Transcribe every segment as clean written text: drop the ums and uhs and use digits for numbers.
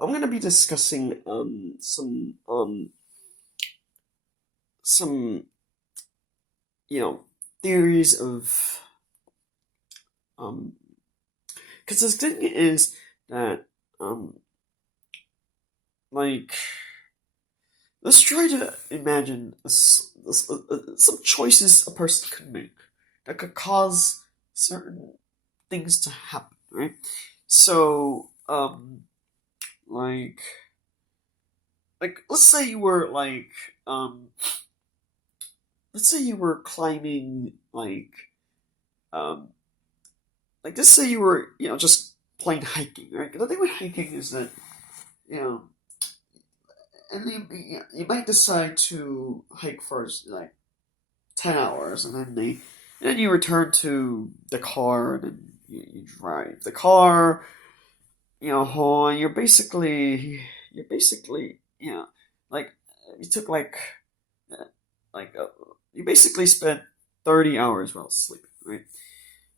I'm gonna be discussing some theories of um because the thing is that um like let's try to imagine some choices a person could make that could cause certain things to happen, right? So like let's say you were um let's say you were climbing um let's say you were just plain hiking, right? The thing with hiking is that you know and you might decide to hike for like 10 hours, and then you return to the car, and then you drive the car home, and you're basically like you took uh, like you basically spent 30 hours while sleeping, right?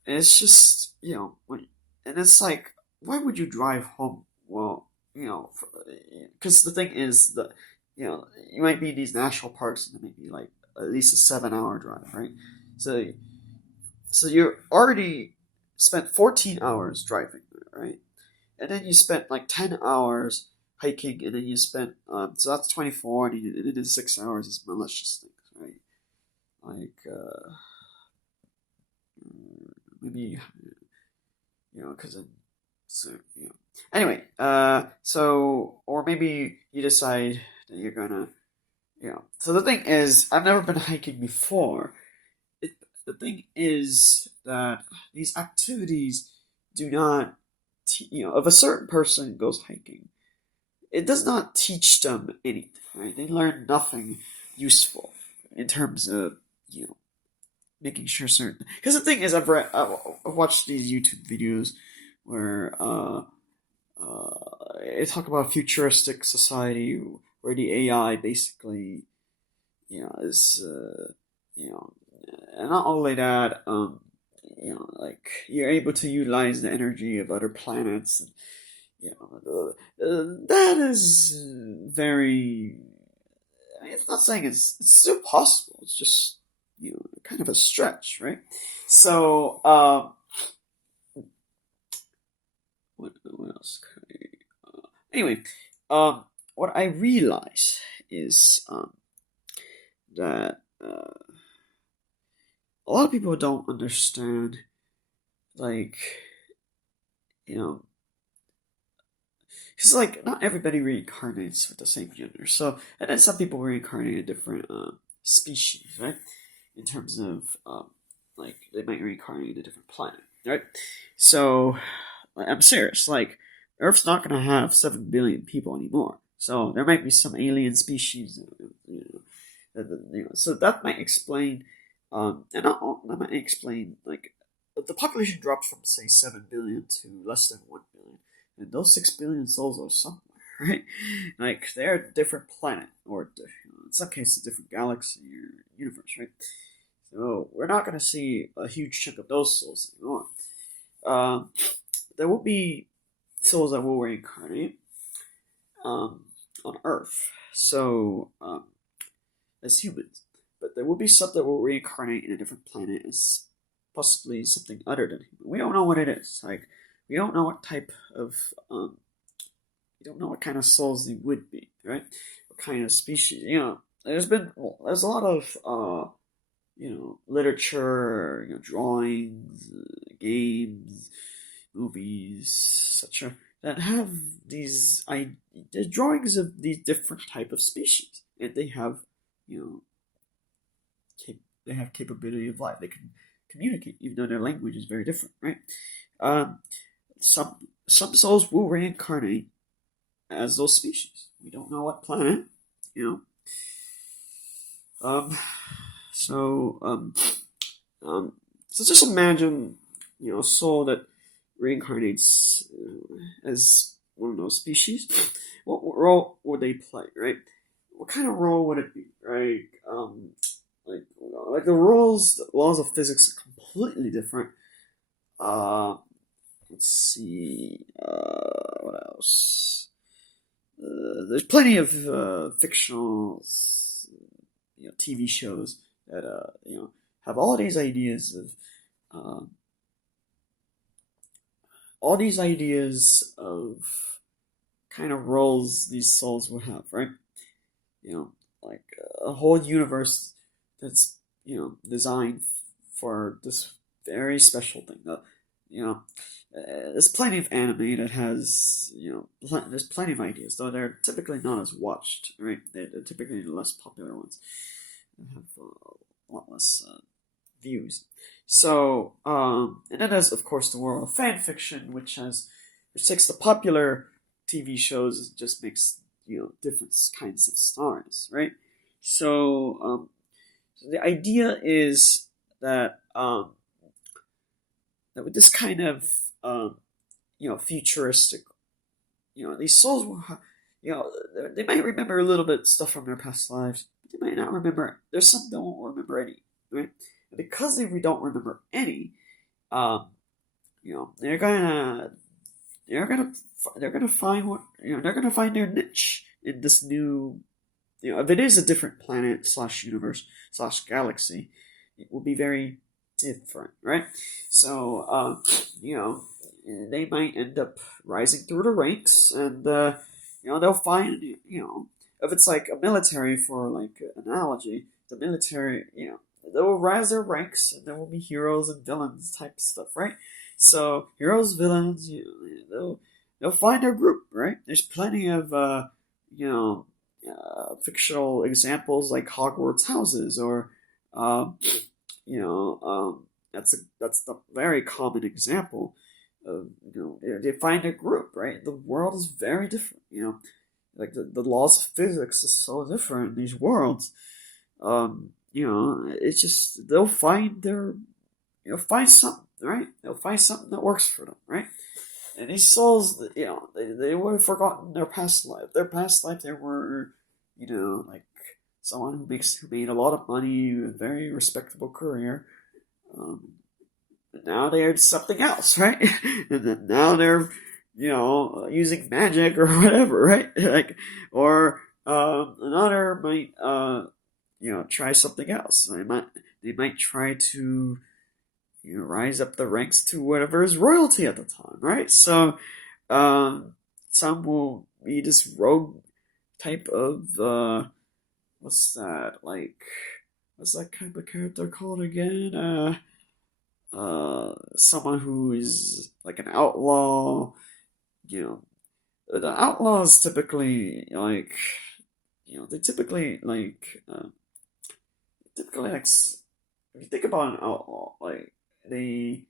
And it's just, and it's like, why would you drive home? Well, because the thing is that, you might be in these national parks and it may be like at least a 7 hour drive, right? So, so you're already spent 14 hours driving, right? And then you spent like 10 hours hiking, and then you spent, so that's 24, and then 6 hours is malicious things, right? Like, maybe because so anyway, so or maybe you decide that you're gonna, So the thing is, I've never been hiking before. It, the thing is that these activities do not, if a certain person goes hiking, it does not teach them anything, right? They learn nothing useful in terms of making sure certain. Because the thing is, I've watched these YouTube videos where they talk about a futuristic society where the AI basically, is you know, and not only that, like you're able to utilize the energy of other planets. And, that is very. I mean, it's not saying it's still possible. It's just kind of a stretch, right? So, what else could anyway, what I realize is that a lot of people don't understand, like, you know, because like not everybody reincarnates with the same gender. So, and then some people reincarnate in different species, right? In terms of like they might reincarnate in a different planet, right? So, I'm serious. Like, Earth's not going to have 7 billion people anymore. So there might be some alien species, so that might explain, and that might explain like if the population drops from say 7 billion to less than 1 billion, and those 6 billion souls are somewhere, right? Like they're a different planet, or in some cases, a different galaxy or universe, right? So we're not going to see a huge chunk of those souls anymore. Um, there will be souls that will reincarnate um, on Earth. So as humans, but there will be some that will reincarnate in a different planet as possibly something other than human. We don't know what it is. Like we don't know what type of we don't know what kind of souls they would be, right? What kind of species? There's a lot of literature, drawings, games, movies, etc. that have the drawings of these different type of species, and they have you know they have capability of life. They can communicate, even though their language is very different, right? Um, some souls will reincarnate as those species. We don't know what planet, you know. So um, so just imagine, a soul that reincarnates as one of those species. What role would they play, right? What kind of role would it be, right? Like the laws of physics are completely different. Uh, let's see. What else? there's plenty of fictional, TV shows that have uh, all these ideas of kind of roles these souls will have, right? You know, like a whole universe that's designed for this very special thing. You know, there's plenty of anime that has there's plenty of ideas, though they're typically not as watched, right? They're typically the less popular ones that have a lot less views. So, and then there's of course the world of fan fiction, which takes the popular TV shows and just makes different kinds of stories, right? So, so the idea is that that with this kind of futuristic, these souls will, they might remember a little bit stuff from their past lives, but they might not remember. There's some that won't remember any, right? And because they don't remember any, um, they're gonna find they're gonna find their niche in this new, if it is a different planet slash universe slash galaxy, it will be very different, right? So, they might end up rising through the ranks, and they'll find, if it's like a military, for like analogy, the military, they will rise their ranks, and there will be heroes and villains type stuff, right? So heroes, villains, they'll find their group, right? There's plenty of fictional examples like Hogwarts houses, or that's the very common example of they find a group, right? The world is very different, like the laws of physics is so different in these worlds. It's just they'll find find something, right? They'll find something that works for them, right? And these souls, they would have forgotten their past life. Their past life, they were, like someone who made a lot of money, a very respectable career. Now they're something else, right? And then now they're, using magic or whatever, right? Like, or another might, try something else. They might try to rise up the ranks to whatever is royalty at the time, right? So, some will be this rogue type of what's that like? What's that kind of character called again? Someone who is like an outlaw. The outlaws typically like, they typically like. If you think about an outlaw, like they,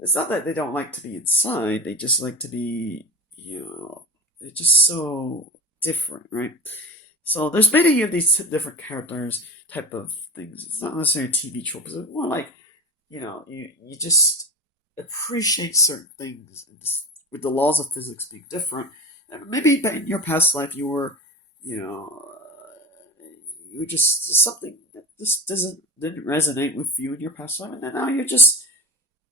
it's not that they don't like to be inside. They just like to be, they're just so different, right? So there's many of these different characters, type of things. It's not necessarily TV tropes. It's more like, you just appreciate certain things with the laws of physics being different. And maybe in your past life you were, you were just something that just didn't resonate with you in your past life, and then now you're just,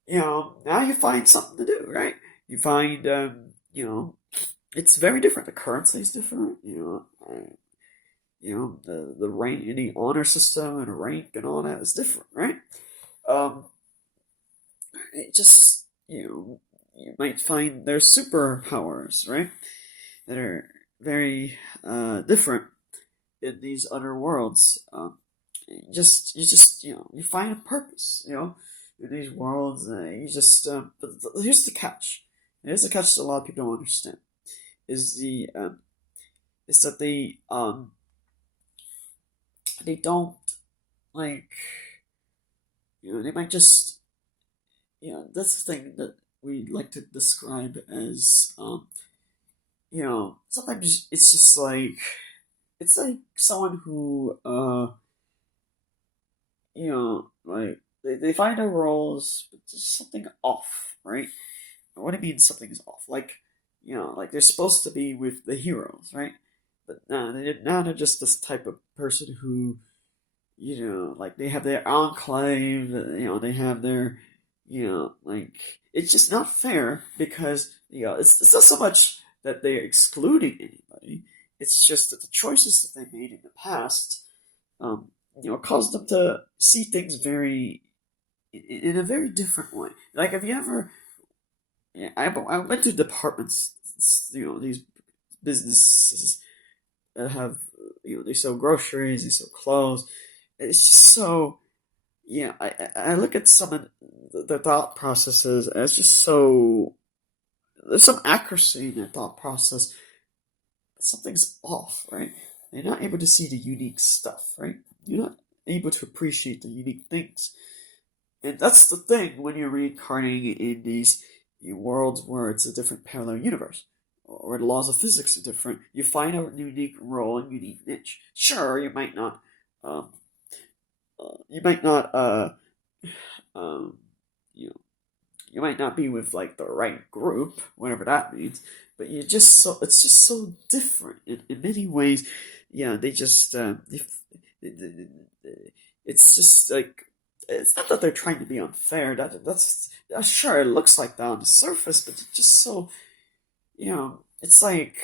now you find something to do, right? You find, it's very different. The currency is different, the rank, the honor system and rank and all that is different, right? Um, it just, you might find there's superpowers, right? That are very different in these other worlds. You find a purpose, in these worlds. But here's the catch. Here's the catch that a lot of people don't understand. Is that they don't, like, they might just, that's the thing that we like to describe as, sometimes it's just like, it's like someone who, like, they find their roles, but there's something off, right? What do you mean something's off? Like, like they're supposed to be with the heroes, right? But now they're just this type of person who, like they have their enclave, they have their, like, it's just not fair because, it's not so much that they're excluding anybody. It's just that the choices that they made in the past, um, caused them to see things in a very different way. Like, have you ever? Yeah, I went to departments, these businesses that have, they sell groceries, they sell clothes. It's just so, yeah. I look at some of the thought processes, and it's just so, there's some accuracy in their thought process, but something's off, right? They're not able to see the unique stuff, right? You're not able to appreciate the unique things. And that's the thing when you're reincarnating in these worlds where it's a different parallel universe, or the laws of physics are different. You find a unique role and unique niche. Sure, um, you might not, um, you know, you might not be with like the right group, whatever that means. But it's just so different in many ways. Yeah, they just, it's just like, it's not that they're trying to be unfair. That's sure it looks like that on the surface, but it's just so, it's like,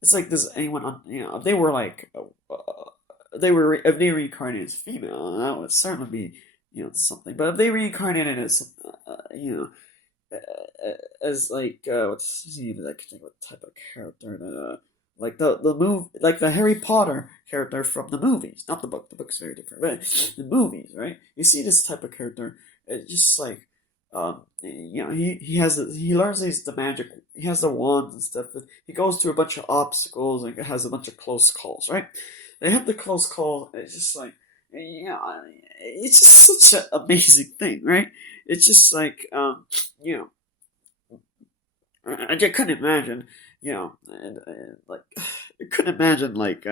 does anyone if they were like if they reincarnated as female, that would certainly be something. But if they reincarnated as as like what's his name? I can think what type of character that like the move like the Harry Potter character from the movies, not the book. The book's very different, but the movies, right? You see this type of character, it's just like he learns the magic. He has the wands and stuff. And he goes through a bunch of obstacles and has a bunch of close calls, right? They have the close call. It's just like it's just such an amazing thing, right? It's just like you know I couldn't imagine, like, I couldn't imagine, like,